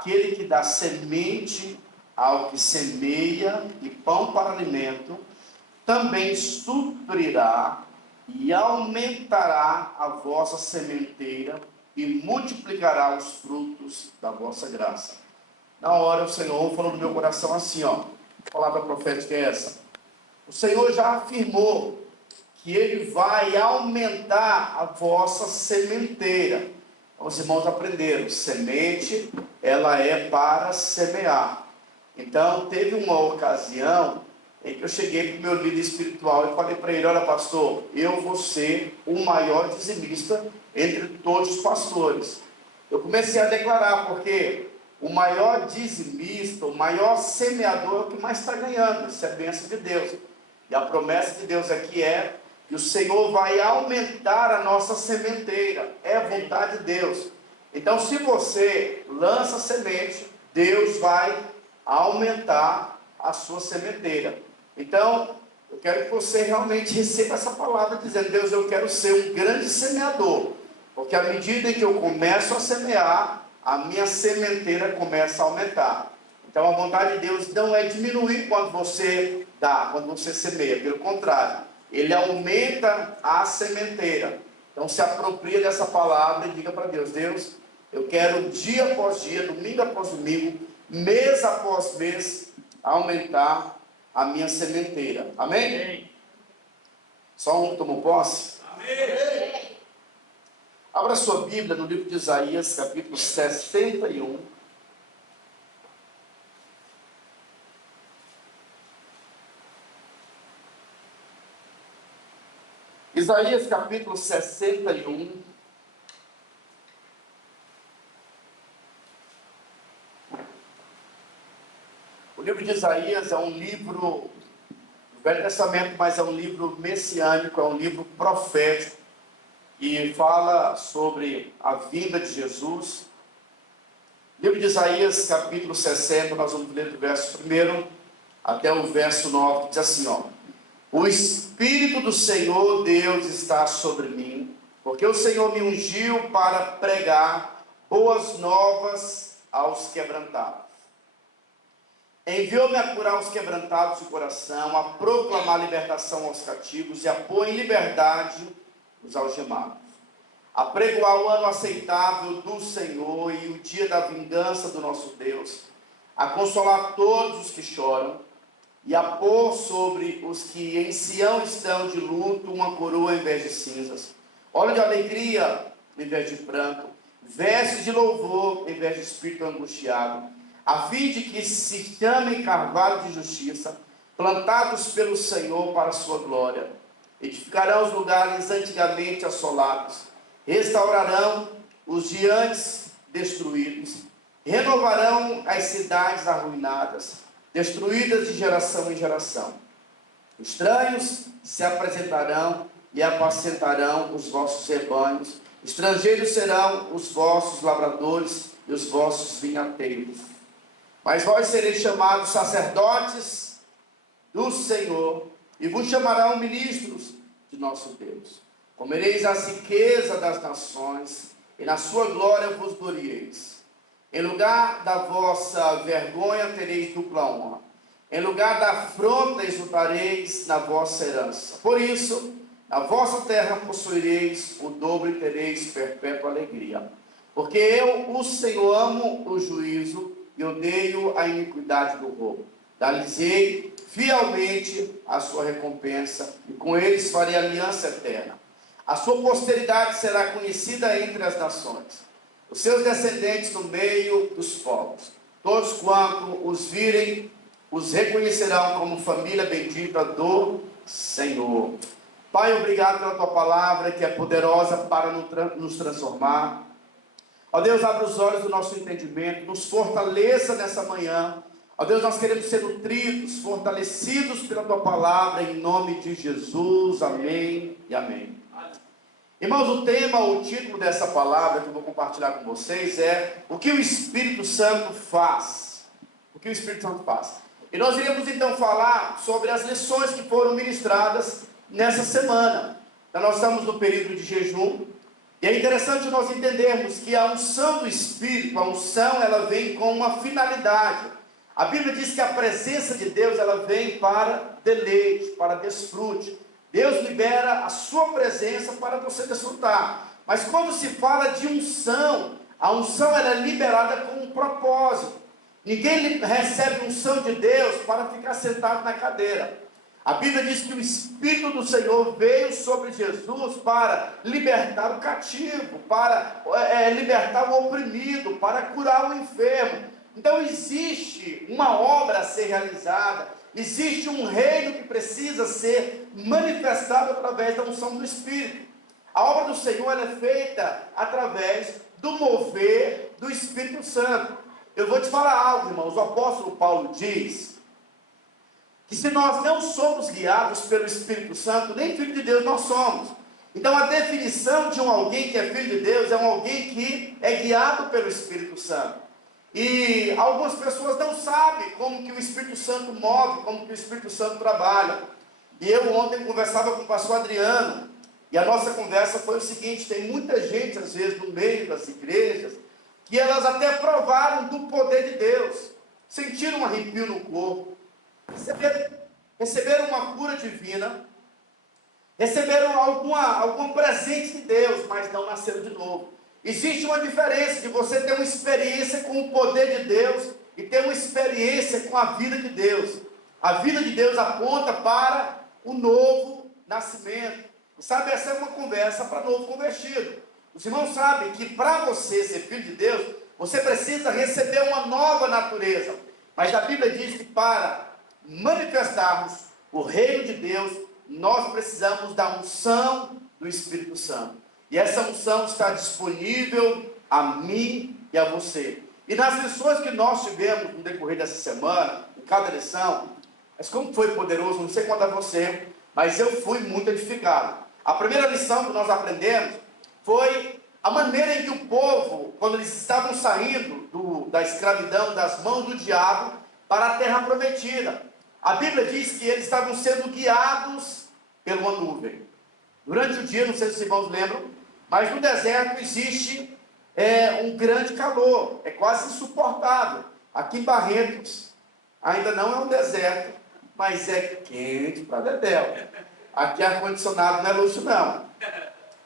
aquele que dá semente ao que semeia e pão para alimento, também suprirá e aumentará a vossa sementeira e multiplicará os frutos da vossa graça. Na hora o Senhor falou no meu coração assim, ó, a palavra profética é essa: o Senhor já afirmou que Ele vai aumentar a vossa sementeira. Os irmãos aprenderam, semente, ela é para semear. Então, teve uma ocasião em que eu cheguei para o meu líder espiritual e falei para ele: olha, pastor, eu vou ser o maior dizimista entre todos os pastores. Eu comecei a declarar, porque o maior dizimista, o maior semeador é o que mais está ganhando. Isso é bênção de Deus. E a promessa de Deus aqui é que o Senhor vai aumentar a nossa sementeira. É a vontade de Deus. Então, se você lança semente, Deus vai aumentar a sua sementeira. Então, eu quero que você realmente receba essa palavra, dizendo: Deus, eu quero ser um grande semeador, porque à medida em que eu começo a semear, a minha sementeira começa a aumentar. Então, a vontade de Deus não é diminuir quando você dá, quando você semeia, pelo contrário, Ele aumenta a sementeira. Então, se apropria dessa palavra e diga para Deus: Deus, eu quero dia após dia, domingo após domingo, mês após mês, aumentar a minha sementeira. Amém? Amém. Só um tomou posse? Amém. Abra sua Bíblia no livro de Isaías, capítulo 61. Isaías, capítulo 61. O livro de Isaías é um livro do Velho Testamento, mas é um livro messiânico, é um livro profético, que fala sobre a vinda de Jesus. Livro de Isaías, capítulo 60, nós vamos ler do verso 1 até o verso 9, que diz assim, ó: o Espírito do Senhor Deus está sobre mim, porque o Senhor me ungiu para pregar boas novas aos quebrantados. Enviou-me a curar os quebrantados de coração, a proclamar libertação aos cativos e a pôr em liberdade os algemados, a pregoar o ano aceitável do Senhor e o dia da vingança do nosso Deus, a consolar todos os que choram e a pôr sobre os que em Sião estão de luto uma coroa em vez de cinzas, óleo de alegria em vez de pranto, vestes de louvor em vez de espírito angustiado, a fim de que se chamem carvalho de justiça, plantados pelo Senhor para a sua glória. Edificarão os lugares antigamente assolados, restaurarão os de antes destruídos, renovarão as cidades arruinadas, destruídas de geração em geração. Estranhos se apresentarão e apacentarão os vossos rebanhos, estrangeiros serão os vossos lavradores e os vossos vinhateiros. Mas vós sereis chamados sacerdotes do Senhor, e vos chamarão ministros de nosso Deus. Comereis a riqueza das nações, e na sua glória vos glorieis. Em lugar da vossa vergonha tereis dupla honra. Em lugar da afronta exultareis na vossa herança. Por isso, na vossa terra possuireis o dobro e tereis perpétua alegria. Porque eu, o Senhor, amo o juízo e odeio a iniquidade do roubo. Dar-lhes-ei fielmente a sua recompensa, e com eles farei aliança eterna. A sua posteridade será conhecida entre as nações, os seus descendentes no meio dos povos. Todos quanto os virem, os reconhecerão como família bendita do Senhor. Pai, obrigado pela tua palavra, que é poderosa para nos transformar. Ó Deus, abre os olhos do nosso entendimento, nos fortaleça nessa manhã. Ó Deus, nós queremos ser nutridos, fortalecidos pela tua palavra, em nome de Jesus. Amém e amém. Irmãos, o tema, o título dessa palavra que eu vou compartilhar com vocês é: o que o Espírito Santo faz? O que o Espírito Santo faz? E nós iremos então falar sobre as lições que foram ministradas nessa semana. Então nós estamos no período de jejum, E é interessante nós entendermos que a unção do Espírito, a unção, ela vem com uma finalidade. A Bíblia diz que a presença de Deus, ela vem para deleite, para desfrute. Deus libera a sua presença para você desfrutar. Mas quando se fala de unção, a unção ela é liberada com um propósito. Ninguém recebe unção de Deus para ficar sentado na cadeira. A Bíblia diz que o Espírito do Senhor veio sobre Jesus para libertar o cativo, para libertar o oprimido, para curar o enfermo. Então existe uma obra a ser realizada, existe um reino que precisa ser manifestado através da unção do Espírito. A obra do Senhor ela é feita através do mover do Espírito Santo. Eu vou te falar algo, irmãos. O apóstolo Paulo diz que se nós não somos guiados pelo Espírito Santo, nem filho de Deus nós somos. Então a definição de alguém que é filho de Deus é alguém que é guiado pelo Espírito Santo. E algumas pessoas não sabem como que o Espírito Santo move, como que o Espírito Santo trabalha. E eu ontem conversava com o pastor Adriano, e a nossa conversa foi o seguinte: tem muita gente às vezes no meio das igrejas, que elas até provaram do poder de Deus, sentiram um arrepio no corpo, receberam uma cura divina, receberam algum presente de Deus, mas não nasceram de novo. Existe uma diferença de você ter uma experiência com o poder de Deus e ter uma experiência com a vida de Deus. A vida de Deus aponta para o novo nascimento. Sabe, essa é uma conversa para novo convertido. Os irmãos sabem que para você ser filho de Deus, você precisa receber uma nova natureza. Mas a Bíblia diz que para manifestarmos o reino de Deus, nós precisamos da unção do Espírito Santo. E essa unção está disponível a mim e a você. E nas lições que nós tivemos no decorrer dessa semana, em cada lição, mas como foi poderoso, não sei quanto a você, mas eu fui muito edificado. A primeira lição que nós aprendemos foi a maneira em que o povo, quando eles estavam saindo da escravidão, das mãos do diabo, para a terra prometida. A Bíblia diz que eles estavam sendo guiados por uma nuvem. Durante o dia, não sei se os irmãos lembram, mas no deserto existe um grande calor, é quase insuportável. Aqui em Barretos, ainda não é um deserto, mas é quente para dedéu. Aqui ar-condicionado não é luxo não.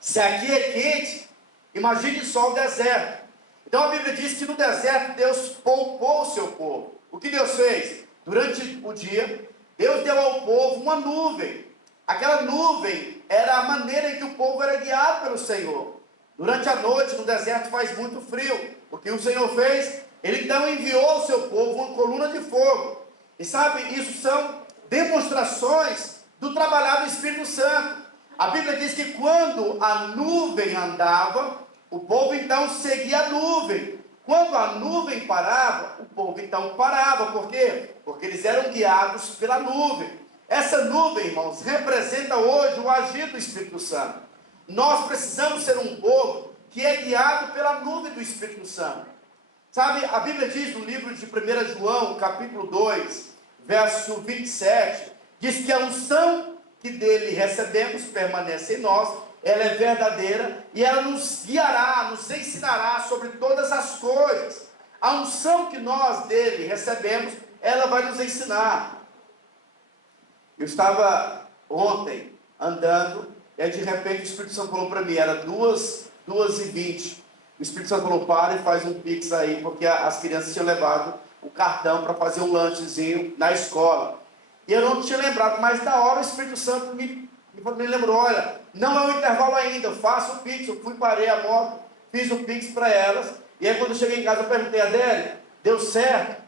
Se aqui é quente, imagine só o deserto. Então a Bíblia diz que no deserto Deus poupou o seu povo. O que Deus fez? Durante o dia, Deus deu ao povo uma nuvem. Aquela nuvem era a maneira em que o povo era guiado pelo Senhor. Durante a noite, no deserto faz muito frio. O que o Senhor fez? Ele então enviou ao seu povo uma coluna de fogo. E sabe, isso são demonstrações do trabalhar do Espírito Santo. A Bíblia diz que quando a nuvem andava, o povo então seguia a nuvem. Quando a nuvem parava, o povo então parava. Por quê? Porque eles eram guiados pela nuvem. Essa nuvem, irmãos, representa hoje o agir do Espírito Santo. Nós precisamos ser um povo que é guiado pela nuvem do Espírito Santo. Sabe, a Bíblia diz no livro de 1 João, capítulo 2, verso 27, diz que a unção que dele recebemos permanece em nós, ela é verdadeira e ela nos guiará, nos ensinará sobre todas as coisas. A unção que nós dele recebemos, ela vai nos ensinar. Eu estava ontem andando, e aí de repente o Espírito Santo falou para mim, era 2h20. O Espírito Santo falou, para e faz um pix aí, porque as crianças tinham levado o cartão para fazer um lanchezinho na escola. E eu não tinha lembrado, mas na hora o Espírito Santo me lembrou, olha, não é o intervalo ainda, eu faço o pix. Eu fui, parei a moto, fiz o pix para elas, e aí quando eu cheguei em casa eu perguntei a Adélia, deu certo?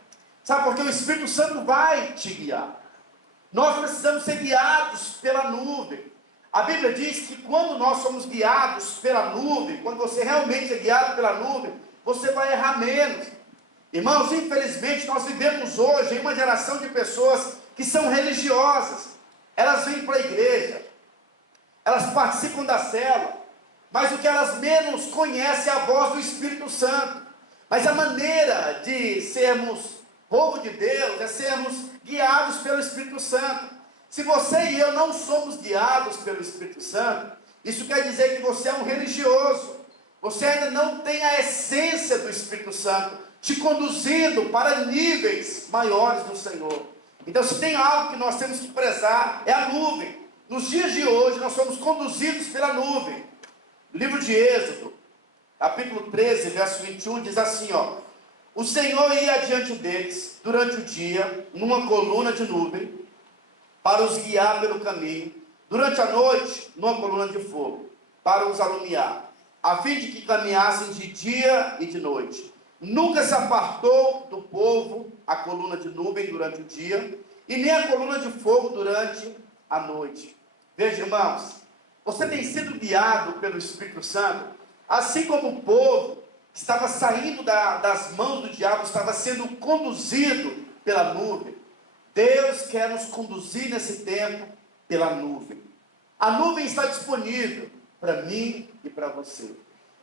Sabe, porque o Espírito Santo vai te guiar. Nós precisamos ser guiados pela nuvem. A Bíblia diz que quando nós somos guiados pela nuvem, quando você realmente é guiado pela nuvem, você vai errar menos. Irmãos, infelizmente nós vivemos hoje em uma geração de pessoas que são religiosas. Elas vêm para a igreja, elas participam da célula, mas o que elas menos conhecem é a voz do Espírito Santo. Mas a maneira de sermos povo de Deus é sermos guiados pelo Espírito Santo. Se você e eu não somos guiados pelo Espírito Santo, isso quer dizer que você é um religioso. Você ainda não tem a essência do Espírito Santo te conduzindo para níveis maiores do Senhor. Então, se tem algo que nós temos que prezar, é a nuvem. Nos dias de hoje, nós somos conduzidos pela nuvem. O livro de Êxodo, capítulo 13, verso 21, diz assim, ó: o Senhor ia adiante deles durante o dia, numa coluna de nuvem, para os guiar pelo caminho, durante a noite, numa coluna de fogo, para os alumiar, a fim de que caminhassem de dia e de noite. Nunca se apartou do povo a coluna de nuvem durante o dia, e nem a coluna de fogo durante a noite. Veja, irmãos, você tem sido guiado pelo Espírito Santo, assim como o povo que estava saindo das mãos do diabo, estava sendo conduzido pela nuvem. Deus quer nos conduzir nesse tempo pela nuvem. A nuvem está disponível para mim e para você.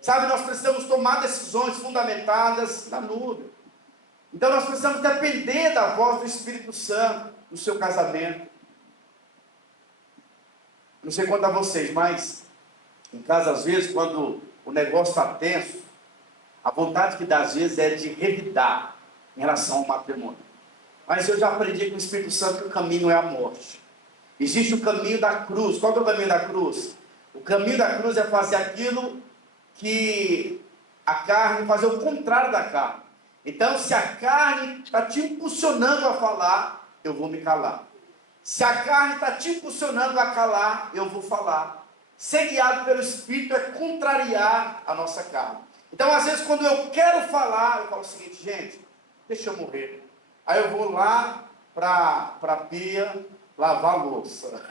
Sabe, nós precisamos tomar decisões fundamentadas na nuvem. Então nós precisamos depender da voz do Espírito Santo no seu casamento. Não sei quanto a vocês, mas em casa, às vezes, quando o negócio está tenso, a vontade que dá, às vezes, é de revidar em relação ao matrimônio. Mas eu já aprendi com o Espírito Santo que o caminho é a morte. Existe o caminho da cruz. Qual que é o caminho da cruz? O caminho da cruz é fazer aquilo que a carne, fazer o contrário da carne. Então, se a carne está te impulsionando a falar, eu vou me calar. Se a carne está te impulsionando a calar, eu vou falar. Ser guiado pelo Espírito é contrariar a nossa carne. Então, às vezes, quando eu quero falar, eu falo o seguinte: gente, deixa eu morrer. Aí eu vou lá para a pia lavar a louça.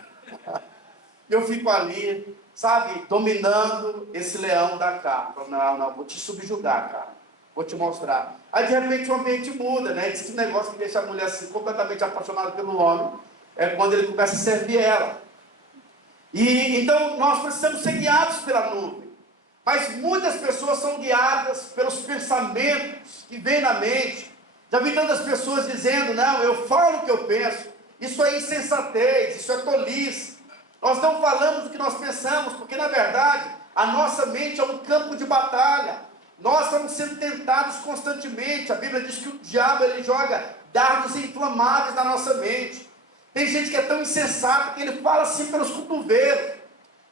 Eu fico ali, sabe, dominando esse leão da carne. Não, vou te subjugar, cara. Vou te mostrar. Aí, de repente, o ambiente muda, né? Diz que o negócio que deixa a mulher assim, completamente apaixonada pelo homem, é quando ele começa a servir ela. E então nós precisamos ser guiados pela nuvem. Mas muitas pessoas são guiadas pelos pensamentos que vêm na mente. Já vi tantas pessoas dizendo: não, eu falo o que eu penso. Isso é insensatez, isso é tolice. Nós não falamos o que nós pensamos, porque na verdade a nossa mente é um campo de batalha. Nós estamos sendo tentados constantemente. A Bíblia diz que o diabo, ele joga dardos inflamáveis na nossa mente. Tem gente que é tão insensata que ele fala assim pelos cotovelos.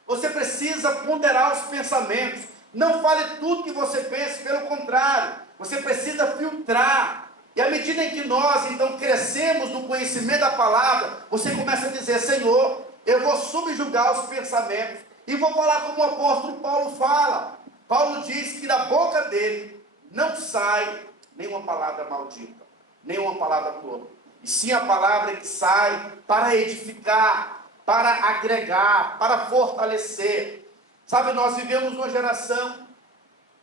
Você precisa ponderar os pensamentos. Não fale tudo que você pensa, pelo contrário, você precisa filtrar. E à medida em que nós então crescemos no conhecimento da palavra, você começa a dizer: Senhor, eu vou subjugar os pensamentos e vou falar como o apóstolo Paulo fala. Paulo diz que da boca dele não sai nenhuma palavra maldita, nenhuma palavra tola, e sim a palavra que sai para edificar, para agregar, para fortalecer. Sabe, nós vivemos uma geração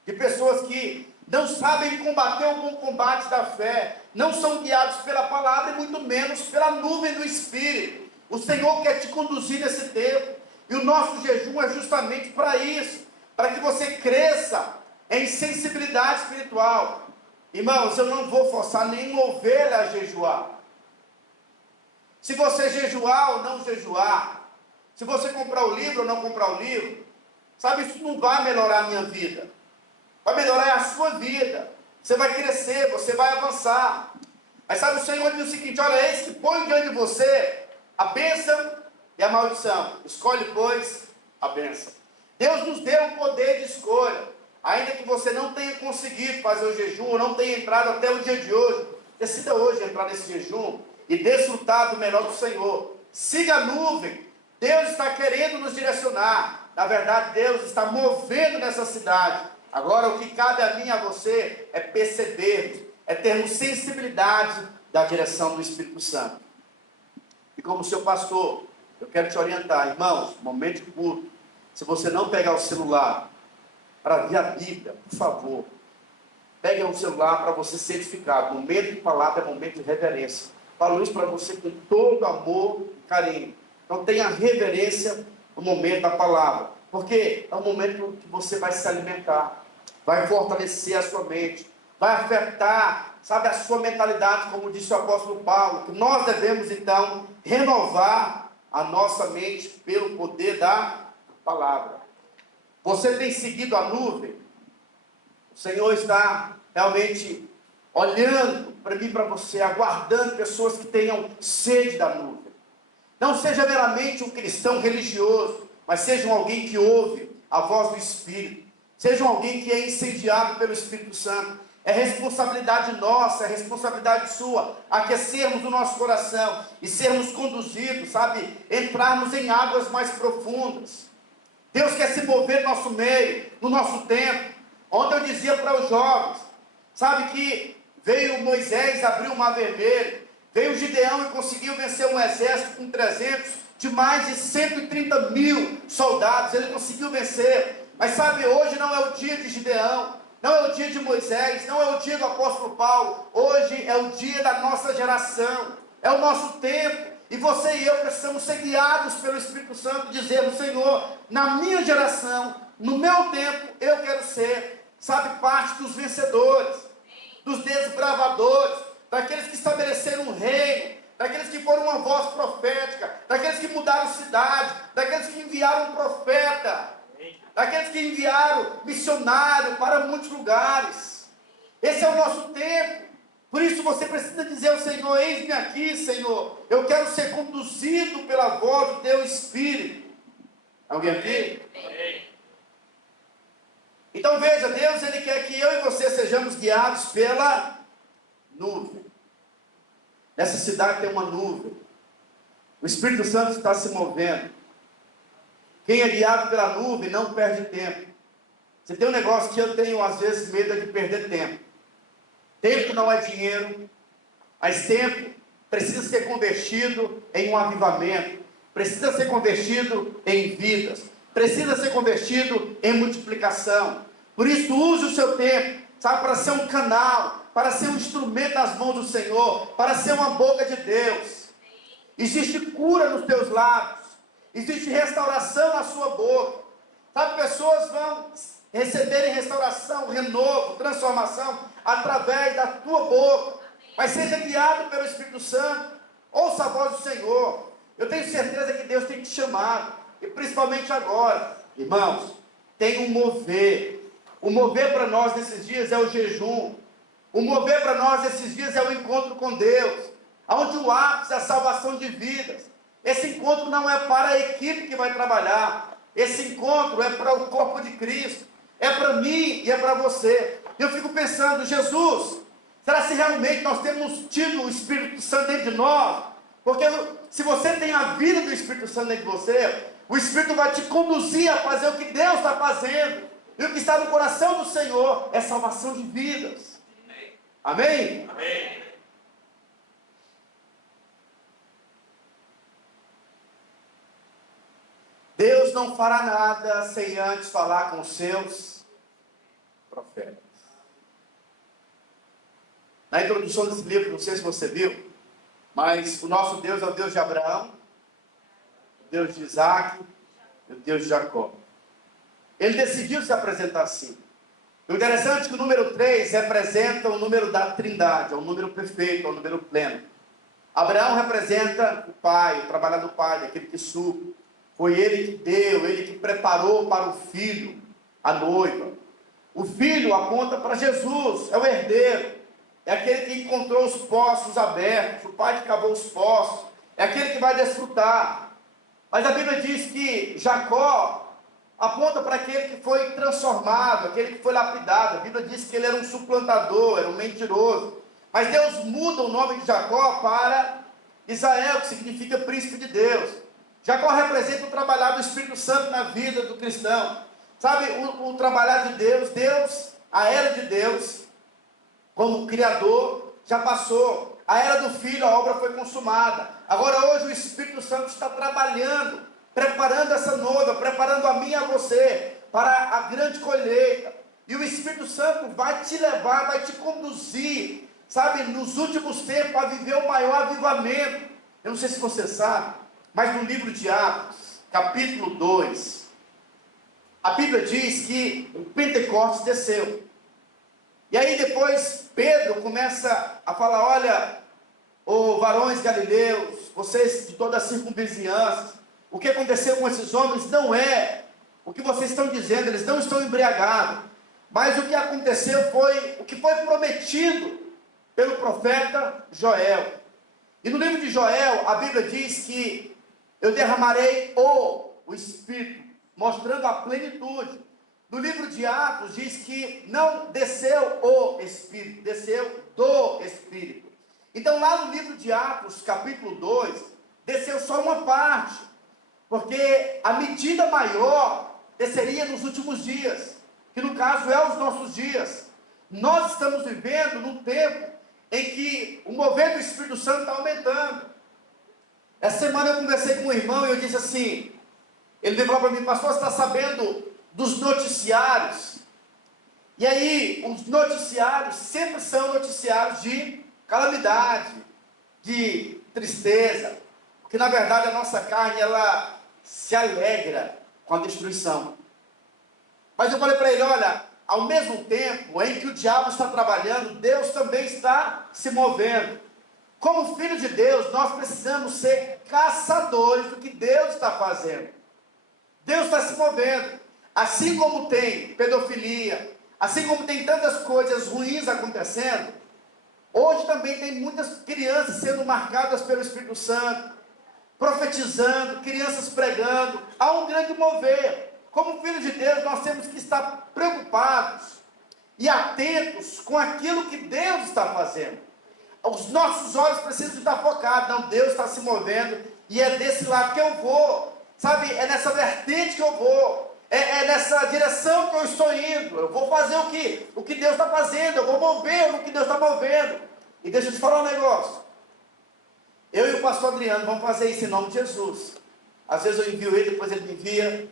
de pessoas que não sabem combater o bom combate da fé, não são guiados pela palavra e muito menos pela nuvem do Espírito. O Senhor quer te conduzir nesse tempo, e o nosso jejum é justamente para isso, para que você cresça em sensibilidade espiritual. Irmãos, eu não vou forçar nenhuma ovelha a jejuar. Se você jejuar ou não jejuar, se você comprar o livro ou não comprar o livro, sabe, isso não vai melhorar a minha vida. Vai melhorar a sua vida. Você vai crescer, você vai avançar. Mas sabe, o Senhor diz o seguinte: olha, eis que põe diante de você a bênção e a maldição. Escolhe, pois, a bênção. Deus nos deu o poder de escolha. Ainda que você não tenha conseguido fazer o jejum, não tenha entrado até o dia de hoje, decida hoje entrar nesse jejum e desfrutar do melhor do Senhor. Siga a nuvem. Deus está querendo nos direcionar. Na verdade, Deus está movendo nessa cidade. Agora, o que cabe a mim e a você é percebermos, é termos sensibilidade da direção do Espírito Santo. E como seu pastor, eu quero te orientar, irmãos, momento de culto. Se você não pegar o celular para ver a Bíblia, por favor, pegue um celular para você ser edificado. Momento de palavra é momento de reverência. Falo isso para você com todo amor e carinho. Então tenha reverência no momento da palavra, porque é o momento que você vai se alimentar, vai fortalecer a sua mente, vai afetar, sabe, a sua mentalidade, como disse o apóstolo Paulo, que nós devemos então renovar a nossa mente pelo poder da palavra. Você tem seguido a nuvem? O Senhor está realmente olhando para mim e para você, aguardando pessoas que tenham sede da nuvem. Não seja meramente um cristão religioso, mas seja alguém que ouve a voz do Espírito. Seja alguém que é incendiado pelo Espírito Santo. É responsabilidade nossa, é responsabilidade sua, aquecermos o nosso coração e sermos conduzidos, sabe, entrarmos em águas mais profundas. Deus quer se mover no nosso meio, no nosso tempo. Ontem eu dizia para os jovens, sabe que veio Moisés, abriu o mar vermelho, veio Gideão e conseguiu vencer um exército com 300, de mais de 130 mil soldados, ele conseguiu vencer. Mas sabe, hoje não é o dia de Gideão, não é o dia de Moisés, não é o dia do apóstolo Paulo, hoje é o dia da nossa geração, é o nosso tempo, e você e eu precisamos ser guiados pelo Espírito Santo, dizendo: Senhor, na minha geração, no meu tempo, eu quero ser, sabe, parte dos vencedores, dos desbravadores, daqueles que estabeleceram um reino, daqueles que foram uma voz profética, daqueles que mudaram cidade, daqueles que enviaram um profeta, daqueles que enviaram missionário para muitos lugares. Esse é o nosso tempo. Por isso você precisa dizer ao Senhor: eis-me aqui, Senhor, eu quero ser conduzido pela voz do teu Espírito. Alguém aqui? Então veja, Deus, Ele quer que eu e você sejamos guiados pela nuvem. Nessa cidade tem uma nuvem, o Espírito Santo está se movendo. Quem é guiado pela nuvem não perde tempo. Você tem um negócio que eu tenho às vezes medo de perder tempo. Tempo não é dinheiro, mas tempo precisa ser convertido em um avivamento, precisa ser convertido em vidas, precisa ser convertido em multiplicação. Por isso use o seu tempo, sabe, para ser um canal, para ser um instrumento nas mãos do Senhor, para ser uma boca de Deus. Existe cura nos teus lábios, existe restauração na sua boca. Sabe, pessoas vão receberem restauração, renovo, transformação através da tua boca. Mas seja guiado pelo Espírito Santo, ouça a voz do Senhor. Eu tenho certeza que Deus tem te chamado, e principalmente agora, irmãos, tem um mover. O mover para nós nesses dias é o jejum. O mover para nós nesses dias é o encontro com Deus, onde o ápice é a salvação de vidas. Esse encontro não é para a equipe que vai trabalhar, esse encontro é para o corpo de Cristo, é para mim e é para você. Eu fico pensando: Jesus, será que realmente nós temos tido o Espírito Santo dentro de nós? Porque se você tem a vida do Espírito Santo dentro de você, o Espírito vai te conduzir a fazer o que Deus está fazendo, e o que está no coração do Senhor é salvação de vidas. Amém? Amém. Deus não fará nada sem antes falar com os seus profetas. Na introdução desse livro, não sei se você viu, mas o nosso Deus é o Deus de Abraão, o Deus de Isaac e o Deus de Jacó. Ele decidiu se apresentar assim. O interessante é que o número 3 representa o número da Trindade, é o número perfeito, é o número pleno. Abraão representa o pai, o trabalhar do pai, aquele que supre. Foi ele que deu, ele que preparou para o filho, a noiva. O filho aponta para Jesus, é o herdeiro. É aquele que encontrou os poços abertos, o pai que cavou os poços. É aquele que vai desfrutar. Mas a Bíblia diz que Jacó aponta para aquele que foi transformado, aquele que foi lapidado. A Bíblia diz que ele era um suplantador, era um mentiroso. Mas Deus muda o nome de Jacó para Israel, que significa príncipe de Deus. Jacó representa o trabalhar do Espírito Santo na vida do cristão. Sabe, o trabalhar de Deus, a era de Deus, como Criador, já passou. A era do Filho, a obra foi consumada. Agora hoje o Espírito Santo está trabalhando, preparando essa noiva, preparando a mim e a você, para a grande colheita. E o Espírito Santo vai te levar, vai te conduzir, sabe, nos últimos tempos, a viver o maior avivamento. Eu não sei se você sabe, mas no livro de Atos, capítulo 2, a Bíblia diz que o Pentecostes desceu. E aí depois Pedro começa a falar: olha, varões galileus, vocês de toda a circunvizinhança, o que aconteceu com esses homens não é o que vocês estão dizendo, eles não estão embriagados. Mas o que aconteceu foi o que foi prometido pelo profeta Joel. E no livro de Joel, a Bíblia diz que eu derramarei o Espírito, mostrando a plenitude. No livro de Atos diz que não desceu o Espírito, desceu do Espírito. Então lá no livro de Atos, capítulo 2, desceu só uma parte, porque a medida maior desceria nos últimos dias, que no caso é os nossos dias. Nós estamos vivendo num tempo em que o mover do Espírito Santo está aumentando. Essa semana eu conversei com um irmão e eu disse assim, ele veio falar para mim, pastor, você está sabendo dos noticiários? E aí, os noticiários sempre são noticiários de calamidade, de tristeza, porque na verdade a nossa carne, ela se alegra com a destruição. Mas eu falei para ele, olha, ao mesmo tempo em que o diabo está trabalhando, Deus também está se movendo. Como filho de Deus, nós precisamos ser caçadores do que Deus está fazendo. Deus está se movendo. Assim como tem pedofilia, assim como tem tantas coisas ruins acontecendo, hoje também tem muitas crianças sendo marcadas pelo Espírito Santo, profetizando, crianças pregando. Há um grande mover. Como filho de Deus, nós temos que estar preocupados e atentos com aquilo que Deus está fazendo. Os nossos olhos precisam estar focados. Não, Deus está se movendo e é desse lado que eu vou. Sabe, é nessa vertente que eu vou. É nessa direção que eu estou indo. Eu vou fazer o que Deus está fazendo. Eu vou mover o que Deus está movendo. E deixa eu te falar um negócio. Eu e o pastor Adriano vamos fazer isso em nome de Jesus. Às vezes eu envio ele, depois ele me envia.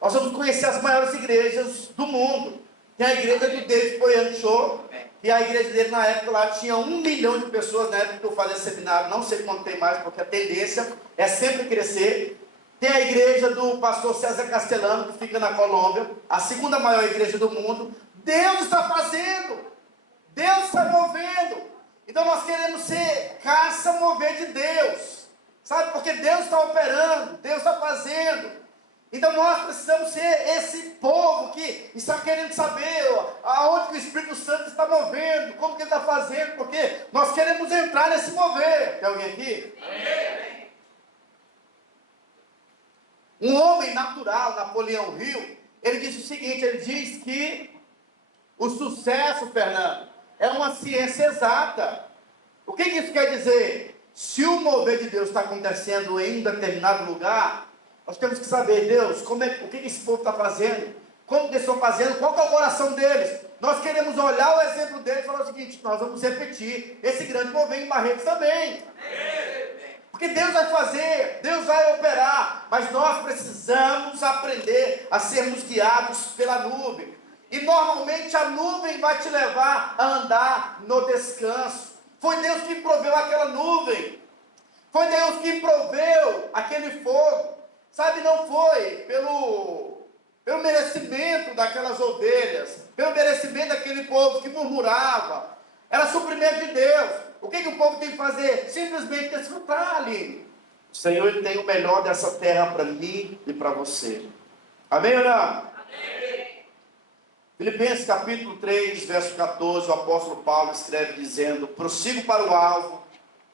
Nós vamos conhecer as maiores igrejas do mundo. Tem a igreja do David Poiano Show, e a igreja dele na época lá tinha 1 milhão de pessoas, na época que eu fazia seminário, não sei quanto tem mais, porque a tendência é sempre crescer. Tem a igreja do pastor César Castellano, que fica na Colômbia, a segunda maior igreja do mundo. Deus está fazendo, Deus está movendo. Então nós queremos ser caça-mover de Deus, sabe, porque Deus está operando, Deus está fazendo. Então nós precisamos ser esse povo que está querendo saber aonde que o Espírito Santo está movendo, como que ele está fazendo, porque nós queremos entrar nesse mover. Tem alguém aqui? Amém. Um homem natural, Napoleão Hill, ele disse o seguinte, ele diz que o sucesso, Fernando, é uma ciência exata. O que isso quer dizer? Se o mover de Deus está acontecendo em um determinado lugar, nós temos que saber, Deus, o que esse povo está fazendo, como que eles estão fazendo, qual que é o coração deles. Nós queremos olhar o exemplo deles e falar o seguinte, nós vamos repetir esse grande mover em Barretos também. Porque Deus vai fazer, Deus vai operar, mas nós precisamos aprender a sermos guiados pela nuvem. E normalmente a nuvem vai te levar a andar no descanso. Foi Deus que proveu aquela nuvem, foi Deus que proveu aquele fogo. Sabe, não foi pelo merecimento daquelas ovelhas, pelo merecimento daquele povo que murmurava. Era suprimento de Deus. O que o povo tem que fazer? Simplesmente desfrutar ali. O Senhor, Ele tem o melhor dessa terra para mim e para você. Amém ou não? Amém. Filipenses capítulo 3, verso 14, o apóstolo Paulo escreve dizendo: prossigo para o alvo,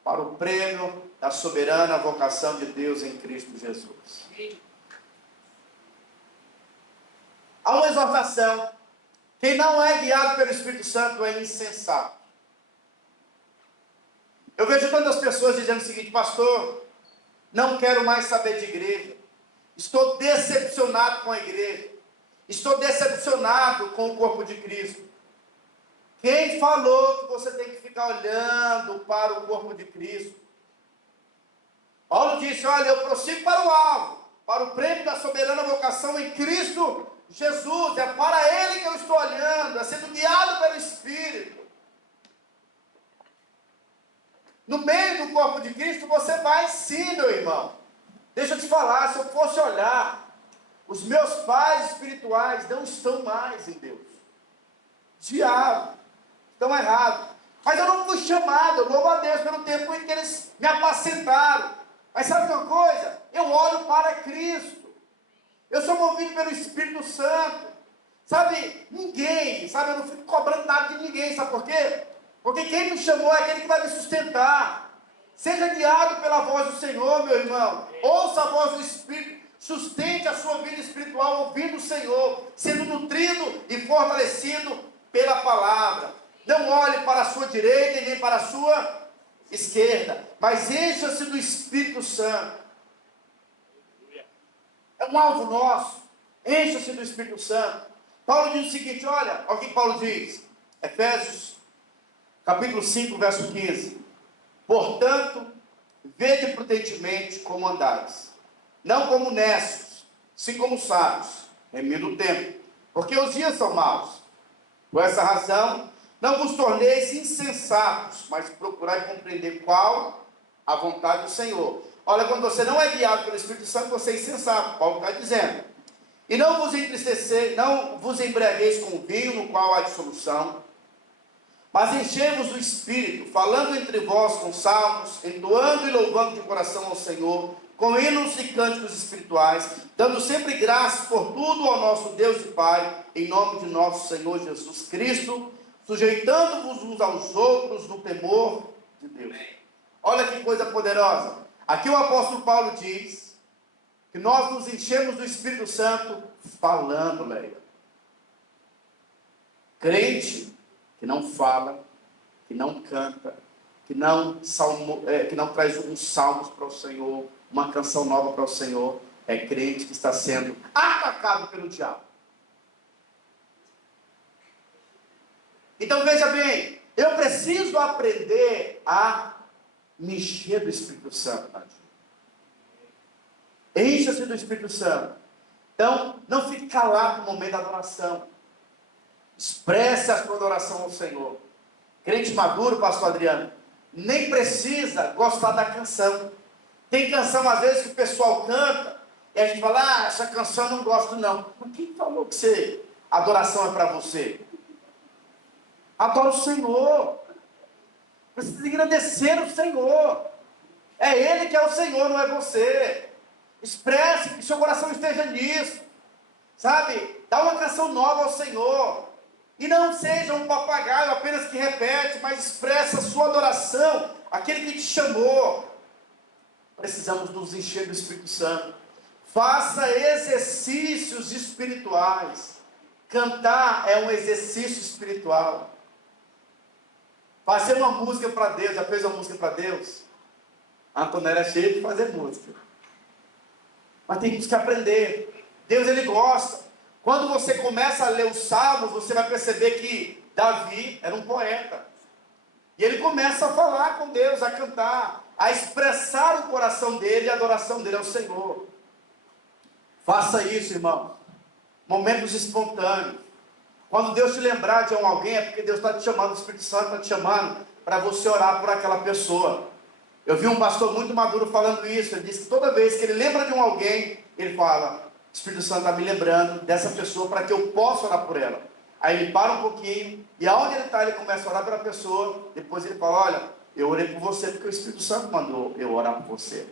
para o prêmio da soberana vocação de Deus em Cristo Jesus. Há uma exortação. Quem não é guiado pelo Espírito Santo é insensato. Eu vejo tantas pessoas dizendo o seguinte: pastor, não quero mais saber de igreja, estou decepcionado com a igreja, estou decepcionado com o corpo de Cristo. Quem falou que você tem que ficar olhando para o corpo de Cristo? Paulo disse: olha, eu prossigo para o alvo, para o prêmio da soberana vocação em Cristo Jesus. É para Ele que eu estou olhando, é sendo guiado pelo Espírito. No meio do corpo de Cristo você vai sim, meu irmão. Deixa eu te falar, se eu fosse olhar, os meus pais espirituais não estão mais em Deus. Diabo, estão errados. Mas eu não fui chamado, eu louvo a Deus pelo tempo em que eles me apacentaram. Mas sabe uma coisa? Eu olho para Cristo. Eu sou movido pelo Espírito Santo. Sabe, ninguém, sabe, eu não fico cobrando nada de ninguém, sabe por quê? Porque quem me chamou é aquele que vai me sustentar. Seja guiado pela voz do Senhor, meu irmão. Ouça a voz do Espírito. Sustente a sua vida espiritual ouvindo o Senhor, sendo nutrido e fortalecido pela palavra. Não olhe para a sua direita e nem para a sua esquerda, mas encha-se do Espírito Santo. É um alvo nosso. Encha-se do Espírito Santo. Paulo diz o seguinte, olha o que Paulo diz. Efésios, capítulo 5, verso 15. Portanto, vede prudentemente como andais, não como necios, sim como sábios, remindo o tempo, porque os dias são maus. Por essa razão, não vos torneis insensatos, mas procurai compreender qual a vontade do Senhor. Olha, quando você não é guiado pelo Espírito Santo, você é insensato, Paulo está dizendo. E não vos entristecer, não vos embriagueis com vinho, no qual há dissolução, mas enchei-vos do Espírito, falando entre vós com salmos, entoando e louvando de coração ao Senhor, com hinos e cânticos espirituais, dando sempre graças por tudo ao nosso Deus e Pai, em nome de nosso Senhor Jesus Cristo, sujeitando-vos uns aos outros no temor de Deus. Olha que coisa poderosa. Aqui o apóstolo Paulo diz que nós nos enchemos do Espírito Santo falando, Leia. Crente que não fala, que não canta, que não traz uns salmos para o Senhor, uma canção nova para o Senhor, é crente que está sendo atacado pelo diabo. Então veja bem, eu preciso aprender a me encher do Espírito Santo, Nadir. Encha-se do Espírito Santo. Então, não fique calado no momento da adoração. Expresse a sua adoração ao Senhor. Crente maduro, pastor Adriano, nem precisa gostar da canção. Tem canção, às vezes, que o pessoal canta, e a gente fala, essa canção eu não gosto não. Mas quem falou que adoração é para você? Adora o Senhor. Precisa agradecer o Senhor. É Ele que é o Senhor, não é você. Expresse que seu coração esteja nisso. Sabe? Dá uma canção nova ao Senhor. E não seja um papagaio apenas que repete, mas expressa a sua adoração, aquele que te chamou. Precisamos nos encher do Espírito Santo. Faça exercícios espirituais. Cantar é um exercício espiritual. Fazer uma música para Deus. Já fez uma música para Deus? A Antonella é cheia de fazer música. Mas tem que aprender. Deus, Ele gosta. Quando você começa a ler os Salmos, você vai perceber que Davi era um poeta. E ele começa a falar com Deus, a cantar, a expressar o coração dele e a adoração dele ao Senhor. Faça isso, irmão. Momentos espontâneos. Quando Deus te lembrar de alguém, é porque Deus está te chamando, o Espírito Santo está te chamando para você orar por aquela pessoa. Eu vi um pastor muito maduro falando isso. Ele disse que toda vez que ele lembra de alguém, ele fala, o Espírito Santo está me lembrando dessa pessoa para que eu possa orar por ela. Aí ele para um pouquinho, e aonde ele está, ele começa a orar pela pessoa. Depois ele fala, olha, eu orei por você porque o Espírito Santo mandou eu orar por você.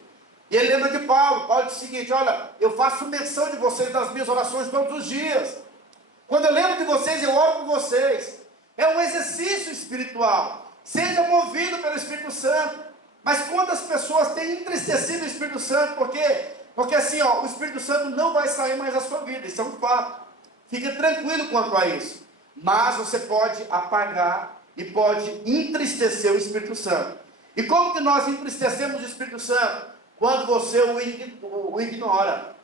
E ele lembra de Paulo. Paulo diz o seguinte, olha, eu faço menção de vocês nas minhas orações todos os dias. Quando eu lembro de vocês, eu oro por vocês. É um exercício espiritual. Seja movido pelo Espírito Santo. Mas quantas pessoas têm entristecido o Espírito Santo? Por quê? Porque assim, o Espírito Santo não vai sair mais da sua vida. Isso é um fato. Fique tranquilo quanto a isso. Mas você pode apagar e pode entristecer o Espírito Santo. E como que nós entristecemos o Espírito Santo? Quando você o ignora.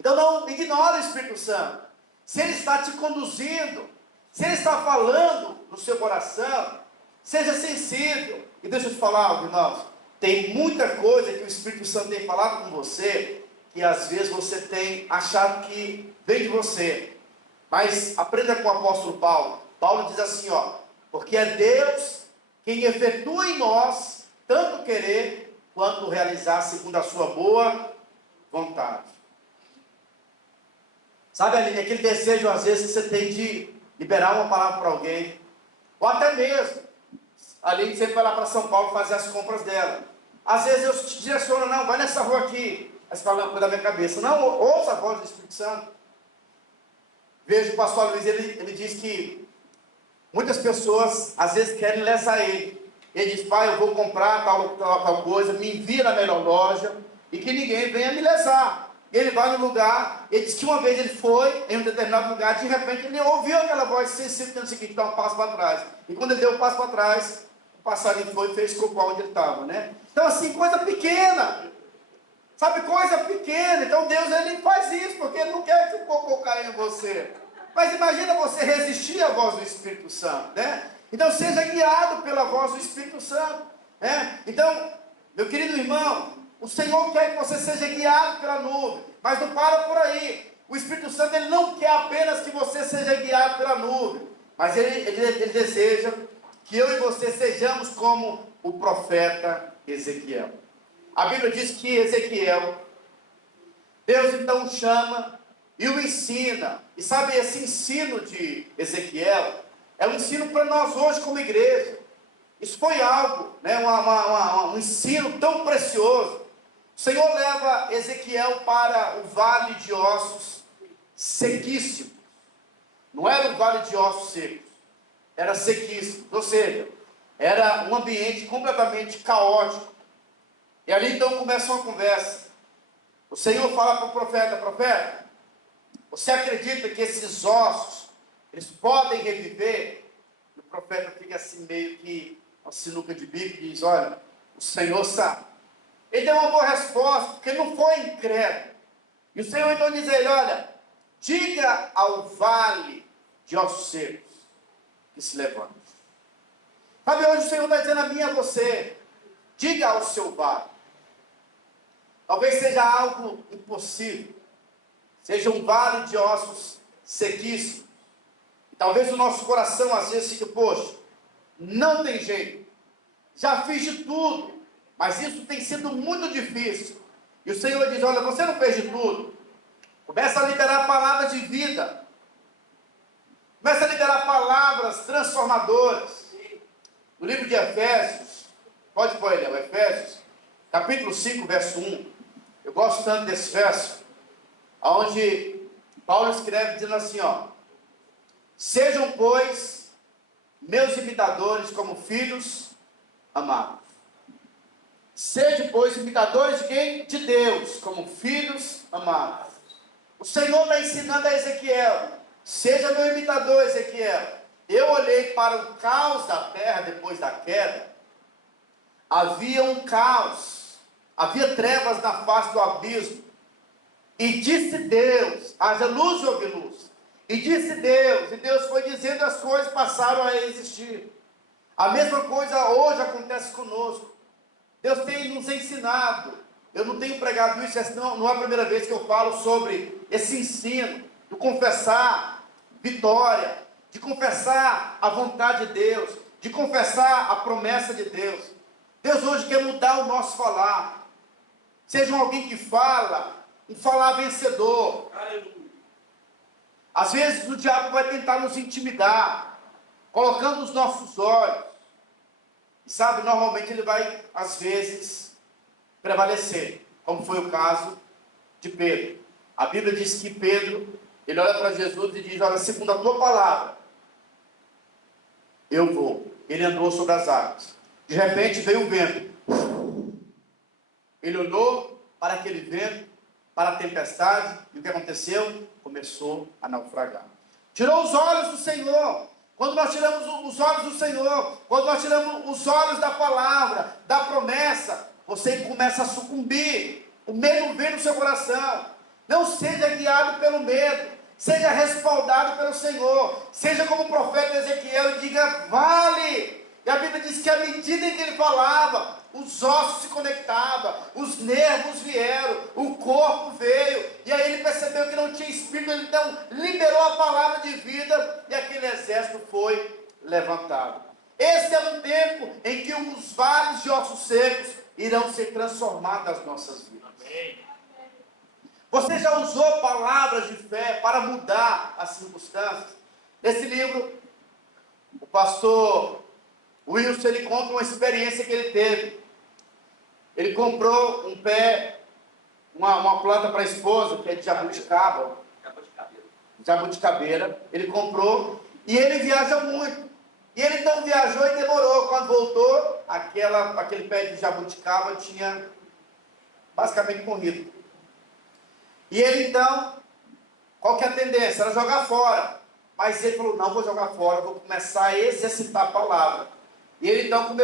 Então não ignore o Espírito Santo. Se ele está te conduzindo, se ele está falando no seu coração, seja sensível. E deixa eu te falar algo, irmãos. Tem muita coisa que o Espírito Santo tem falado com você, que às vezes você tem achado que vem de você. Mas aprenda com o apóstolo Paulo. Paulo diz assim, porque é Deus quem efetua em nós tanto querer quanto realizar segundo a sua boa vontade. Sabe, Aline, aquele desejo às vezes que você tem de liberar uma palavra para alguém, ou até mesmo, a Aline sempre vai lá para São Paulo fazer as compras dela. Às vezes eu te direciono, não, vai nessa rua aqui. Aí você fala, não, coisa da minha cabeça. Não, ouça a voz do Espírito Santo. Vejo o pastor Luiz, ele diz que muitas pessoas às vezes querem lesar ele. Ele diz: pai, eu vou comprar tal coisa, me envia na melhor loja, e que ninguém venha me lesar. Ele vai no lugar, ele diz que uma vez ele foi em um determinado lugar, de repente ele ouviu aquela voz sensível dizendo o seguinte: dá um passo para trás. E quando ele deu um passo para trás, o passarinho foi e fez cocô onde ele estava, né? Então assim, coisa pequena, sabe, coisa pequena. Então Deus, ele faz isso, porque ele não quer que o cocô caia em você. Mas imagina você resistir à voz do Espírito Santo, né? Então seja guiado pela voz do Espírito Santo, né? Então, meu querido irmão, o Senhor quer que você seja guiado pela nuvem, mas não para por aí. O Espírito Santo, ele não quer apenas que você seja guiado pela nuvem, mas ele deseja que eu e você sejamos como o profeta Ezequiel. A Bíblia diz que Ezequiel, Deus então o chama e o ensina. E sabe, esse ensino de Ezequiel é um ensino para nós hoje como igreja. Isso foi algo, né, um ensino tão precioso. O Senhor leva Ezequiel para o vale de ossos sequíssimos. Não era um vale de ossos secos, era sequíssimo. Ou seja, era um ambiente completamente caótico. E ali então começa uma conversa. O Senhor fala para o profeta: profeta, você acredita que esses ossos, eles podem reviver? E o profeta fica assim meio que uma sinuca de bico e diz: olha, o Senhor sabe. Ele deu uma boa resposta, porque não foi incrédulo. E o Senhor então diz a ele: olha, diga ao vale de ossos secos que se levante. Sabe, hoje o Senhor está dizendo a mim e a você: diga ao seu vale. Talvez seja algo impossível, seja um vale de ossos sequíssimos. E talvez o nosso coração às vezes fique: poxa, não tem jeito, já fiz de tudo, mas isso tem sido muito difícil. E o Senhor diz: olha, você não fez de tudo, começa a liberar palavras de vida, começa a liberar palavras transformadoras. No livro de Efésios, pode pôr ele, Efésios, capítulo 5, verso 1. Eu gosto tanto desse verso, onde Paulo escreve dizendo assim, ó: sejam, pois, meus imitadores como filhos amados. Sejam, pois, imitadores de quem? De Deus, como filhos amados. O Senhor está ensinando a Ezequiel: seja meu imitador, Ezequiel. Eu olhei para o caos da terra depois da queda. Havia um caos, havia trevas na face do abismo. E disse Deus: haja luz e houve luz. E disse Deus, e Deus foi dizendo, as coisas passaram a existir. A mesma coisa hoje acontece conosco. Deus tem nos ensinado. Eu não tenho pregado isso, não é a primeira vez que eu falo sobre esse ensino, de confessar vitória, de confessar a vontade de Deus, de confessar a promessa de Deus. Deus hoje quer mudar o nosso falar. Seja alguém que fala, um falar vencedor. Aleluia. Às vezes o diabo vai tentar nos intimidar, colocando os nossos olhos. E sabe, normalmente ele vai, às vezes, prevalecer, como foi o caso de Pedro. A Bíblia diz que Pedro, ele olha para Jesus e diz: olha, segundo a tua palavra, eu vou. Ele andou sobre as águas. De repente veio o vento. Ele olhou para aquele vento, para a tempestade, e o que aconteceu? Começou a naufragar. Tirou os olhos do Senhor. Quando nós tiramos os olhos do Senhor, quando nós tiramos os olhos da palavra, da promessa, você começa a sucumbir. O medo vem no seu coração. Não seja guiado pelo medo, seja respaldado pelo Senhor. Seja como o profeta Ezequiel e diga: vale. E a Bíblia diz que à medida em que ele falava, os ossos se conectavam, os nervos vieram, o corpo veio, e aí ele percebeu que não tinha espírito, ele então liberou a palavra de vida, e aquele exército foi levantado. Esse é um tempo em que os vales de ossos secos irão ser transformados nas nossas vidas. Amém. Você já usou palavras de fé para mudar as circunstâncias? Nesse livro, o pastor Wilson, ele conta uma experiência que ele teve. Ele comprou um pé, uma planta para a esposa, que é de jabuticaba, jabuticabeira, ele comprou, e ele viaja muito. E ele então viajou e demorou. Quando voltou, aquele pé de jabuticaba tinha basicamente morrido. E ele então, qual que é a tendência? Era jogar fora. Mas ele falou, não vou jogar fora, vou começar a exercitar a palavra. E ele então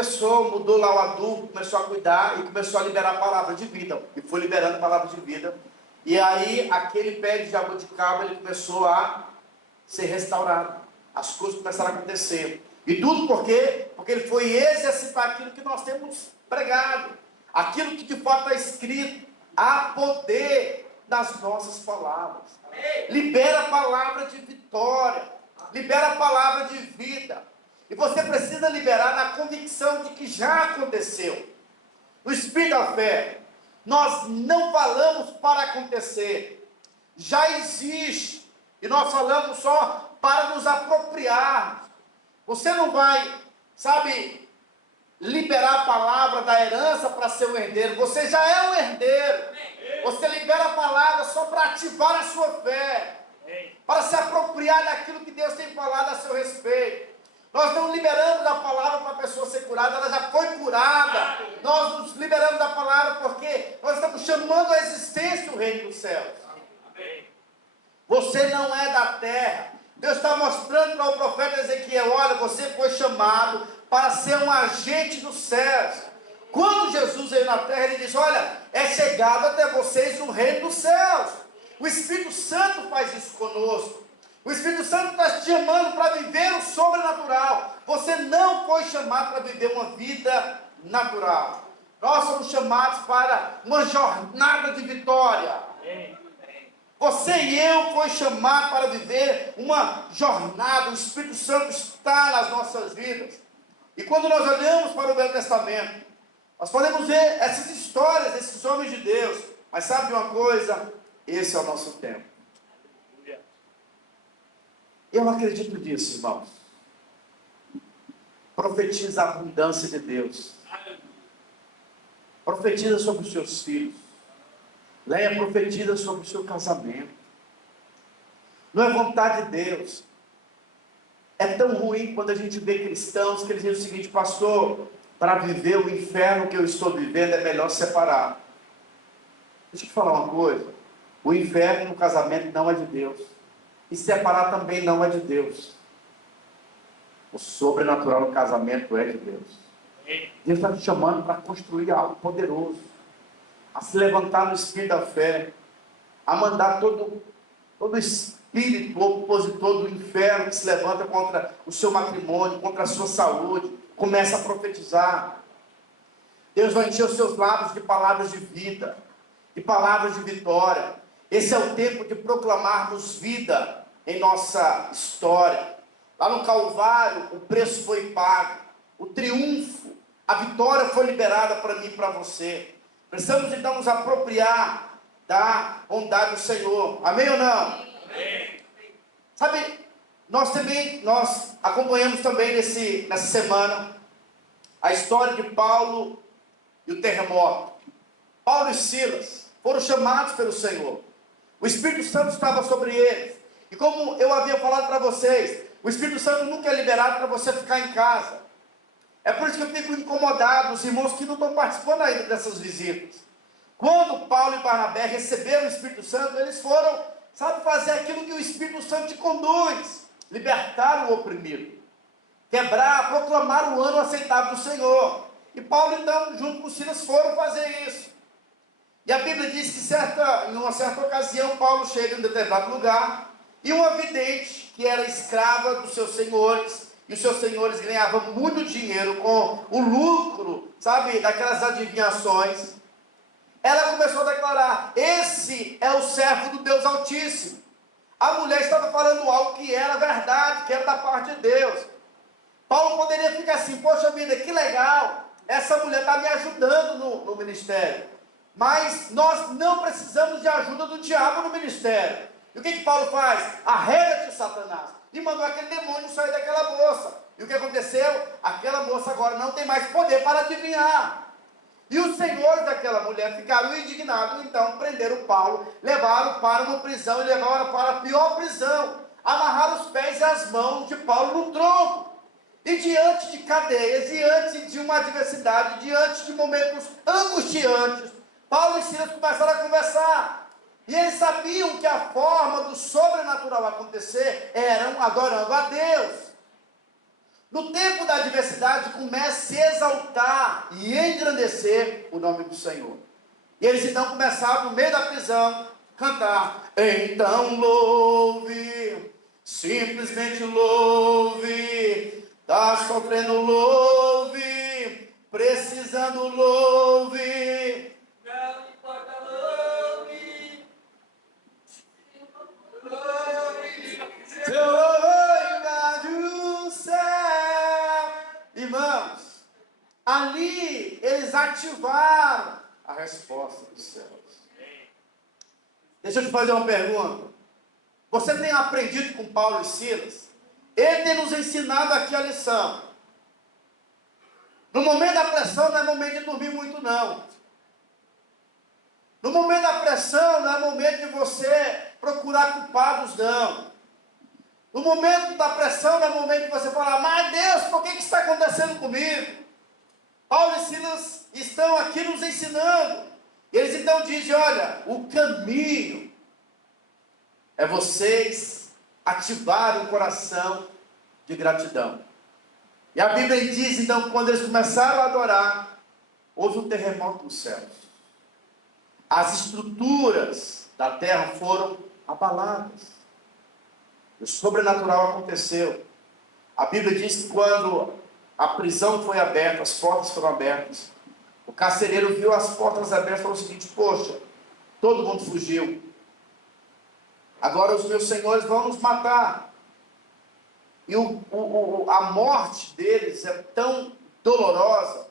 mudou lá o adubo, começou a cuidar e começou a liberar a palavra de vida. E foi liberando a palavra de vida. E aí, aquele pé de jabuticaba, ele começou a ser restaurado. As coisas começaram a acontecer. E tudo por quê? Porque ele foi exercitar aquilo que nós temos pregado. Aquilo que de fato está escrito. Há poder nas nossas palavras. Libera a palavra de vitória. Libera a palavra de vida. E você precisa liberar na convicção de que já aconteceu. No espírito da fé, nós não falamos para acontecer. Já existe. E nós falamos só para nos apropriarmos. Você não vai, liberar a palavra da herança para ser um herdeiro. Você já é um herdeiro. Você libera a palavra só para ativar a sua fé. Para se apropriar daquilo que Deus tem falado a seu respeito. Nós não liberamos a palavra para a pessoa ser curada, ela já foi curada. Nós nos liberamos da palavra porque nós estamos chamando a existência o reino dos céus. Você não é da terra. Deus está mostrando para o profeta Ezequiel, olha, você foi chamado para ser um agente dos céus. Quando Jesus veio na terra, ele disse, olha, é chegado até vocês o reino dos céus. O Espírito Santo faz isso conosco. O Espírito Santo está te chamando para viver o sobrenatural. Você não foi chamado para viver uma vida natural. Nós somos chamados para uma jornada de vitória. Você e eu foi chamado para viver uma jornada. O Espírito Santo está nas nossas vidas. E quando nós olhamos para o Velho Testamento, nós podemos ver essas histórias desses homens de Deus. Mas sabe uma coisa? Esse é o nosso tempo. Eu acredito nisso, irmãos. Profetiza a abundância de Deus. Profetiza sobre os seus filhos. Leia, profetiza sobre o seu casamento. Não é vontade de Deus. É tão ruim quando a gente vê cristãos que eles dizem o seguinte, pastor, para viver o inferno que eu estou vivendo é melhor separar. Deixa eu te falar uma coisa. O inferno no casamento não é de Deus. E separar também não é de Deus. O sobrenatural no casamento é de Deus. Deus está te chamando para construir algo poderoso. A se levantar no espírito da fé. A mandar todo espírito opositor do inferno que se levanta contra o seu matrimônio, contra a sua saúde. Começa a profetizar. Deus vai encher os seus lábios de palavras de vida. De palavras de vitória. Esse é o tempo de proclamarmos vida em nossa história. Lá no Calvário, o preço foi pago. O triunfo, a vitória foi liberada para mim e para você. Precisamos então nos apropriar da bondade do Senhor. Amém ou não? Amém. Sabe, nós acompanhamos também nessa semana a história de Paulo e o terremoto. Paulo e Silas foram chamados pelo Senhor. O Espírito Santo estava sobre eles. E como eu havia falado para vocês, o Espírito Santo nunca é liberado para você ficar em casa. É por isso que eu fico incomodado, os irmãos que não estão participando ainda dessas visitas. Quando Paulo e Barnabé receberam o Espírito Santo, eles foram, fazer aquilo que o Espírito Santo te conduz. Libertar o oprimido. Quebrar, proclamar o ano aceitável do Senhor. E Paulo então, junto com Silas, foram fazer isso. E a Bíblia diz que em uma certa ocasião, Paulo chega em um determinado lugar, e uma vidente, que era escrava dos seus senhores, e os seus senhores ganhavam muito dinheiro com o lucro, daquelas adivinhações, ela começou a declarar, esse é o servo do Deus Altíssimo. A mulher estava falando algo que era verdade, que era da parte de Deus. Paulo poderia ficar assim, poxa vida, que legal, essa mulher está me ajudando no ministério. Mas nós não precisamos de ajuda do diabo no ministério. E o que Paulo faz? Arreda-te, Satanás. E mandou aquele demônio sair daquela moça. E o que aconteceu? Aquela moça agora não tem mais poder para adivinhar. E os senhores daquela mulher ficaram indignados, então prenderam Paulo, levaram para uma prisão e levaram para a pior prisão, amarraram os pés e as mãos de Paulo no tronco. E diante de cadeias, diante de uma adversidade, diante de momentos angustiantes, Paulo e Silas começaram a conversar. E eles sabiam que a forma do sobrenatural acontecer era adorando a Deus. No tempo da adversidade, começa a se exaltar e engrandecer o nome do Senhor. E eles então começaram, no meio da prisão, cantar: então louve, simplesmente louve, está sofrendo, louve, precisando, louve. Não importa, louve, Seu louvor do céu. Irmãos, ali eles ativaram a resposta dos céus. Deixa eu te fazer uma pergunta. Você tem aprendido com Paulo e Silas? Ele tem nos ensinado aqui a lição. No momento da pressão não é momento de dormir muito, não. No momento da pressão não é momento de você procurar culpados, não. No momento da pressão não é momento de você falar: mas Deus, por que está acontecendo comigo? Paulo e Silas estão aqui nos ensinando. Eles então dizem: olha, o caminho é vocês ativarem o coração de gratidão. E a Bíblia diz então que quando eles começaram a adorar, houve um terremoto nos céus. As estruturas da terra foram abaladas. O sobrenatural aconteceu. A Bíblia diz que quando a prisão foi aberta, as portas foram abertas, o carcereiro viu as portas abertas e falou o seguinte: poxa, todo mundo fugiu. Agora os meus senhores vão nos matar. E a morte deles é tão dolorosa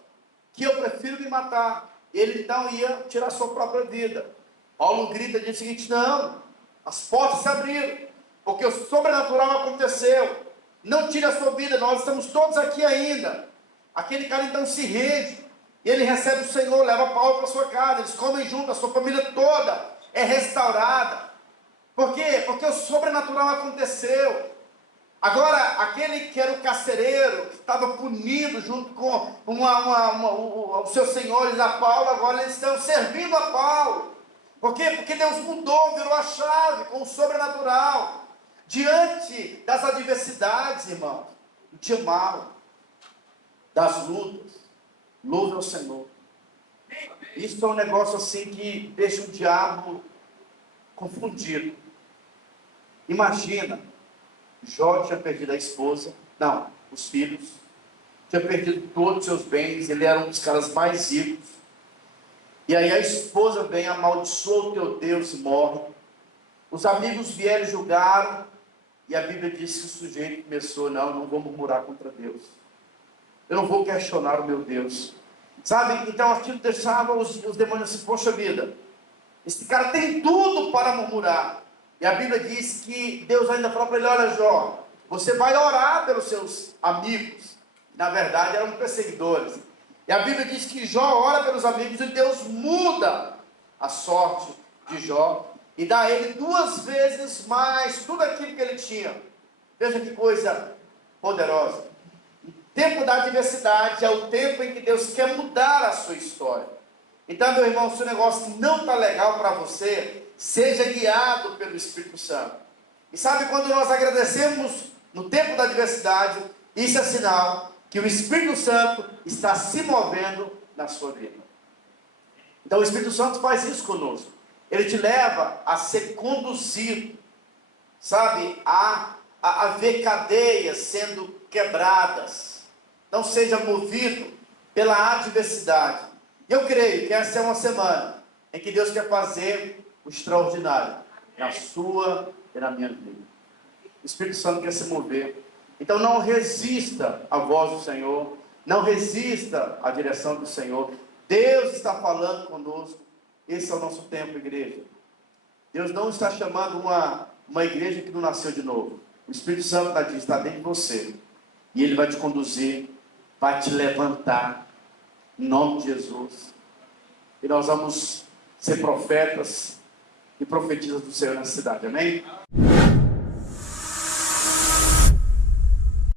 que eu prefiro me matar. Ele então ia tirar sua própria vida. Paulo grita e diz o seguinte: não, as portas se abriram, porque o sobrenatural aconteceu. Não tire a sua vida, nós estamos todos aqui ainda. Aquele cara então se rende, e ele recebe o Senhor, leva Paulo para sua casa, eles comem junto, a sua família toda é restaurada. Por quê? Porque o sobrenatural aconteceu. Agora, aquele que era o carcereiro, que estava punido junto com os seus senhores, a Paulo, agora eles estão servindo a Paulo. Por quê? Porque Deus mudou, virou a chave com o sobrenatural. Diante das adversidades, irmãos, do dia mau, das lutas, louve ao Senhor. Isso é um negócio assim que deixa o diabo confundido. Imagina, Jó tinha perdido a esposa, não, os filhos, tinha perdido todos os seus bens, ele era um dos caras mais ricos. E aí a esposa vem, amaldiçoa o teu Deus e morre. Os amigos vieram e julgaram, e a Bíblia diz que o sujeito começou: não vou murmurar contra Deus, eu não vou questionar o meu Deus, sabe? Então aquilo deixava os demônios assim: poxa vida, esse cara tem tudo para murmurar. E a Bíblia diz que Deus ainda falou para ele: olha, Jó, você vai orar pelos seus amigos, na verdade eram perseguidores. E a Bíblia diz que Jó ora pelos amigos e Deus muda a sorte de Jó e dá a ele 2 vezes mais tudo aquilo que ele tinha. Veja que coisa poderosa. O tempo da adversidade é o tempo em que Deus quer mudar a sua história. Então, meu irmão, se o negócio não está legal para você, seja guiado pelo Espírito Santo. E sabe, quando nós agradecemos no tempo da adversidade, isso é sinal que o Espírito Santo está se movendo na sua vida. Então o Espírito Santo faz isso conosco. Ele te leva a ser conduzido, sabe, a ver cadeias sendo quebradas. Não seja movido pela adversidade. E eu creio que essa é uma semana em que Deus quer fazer o extraordinário na sua e na minha vida. O Espírito Santo quer se mover. Então não resista à voz do Senhor, não resista à direção do Senhor. Deus está falando conosco. Esse é o nosso tempo, igreja. Deus não está chamando uma igreja que não nasceu de novo. O Espírito Santo está dentro de você, e Ele vai te conduzir, vai te levantar, em nome de Jesus. e nós vamos ser profetas e profetisas do Senhor nessa cidade, amém?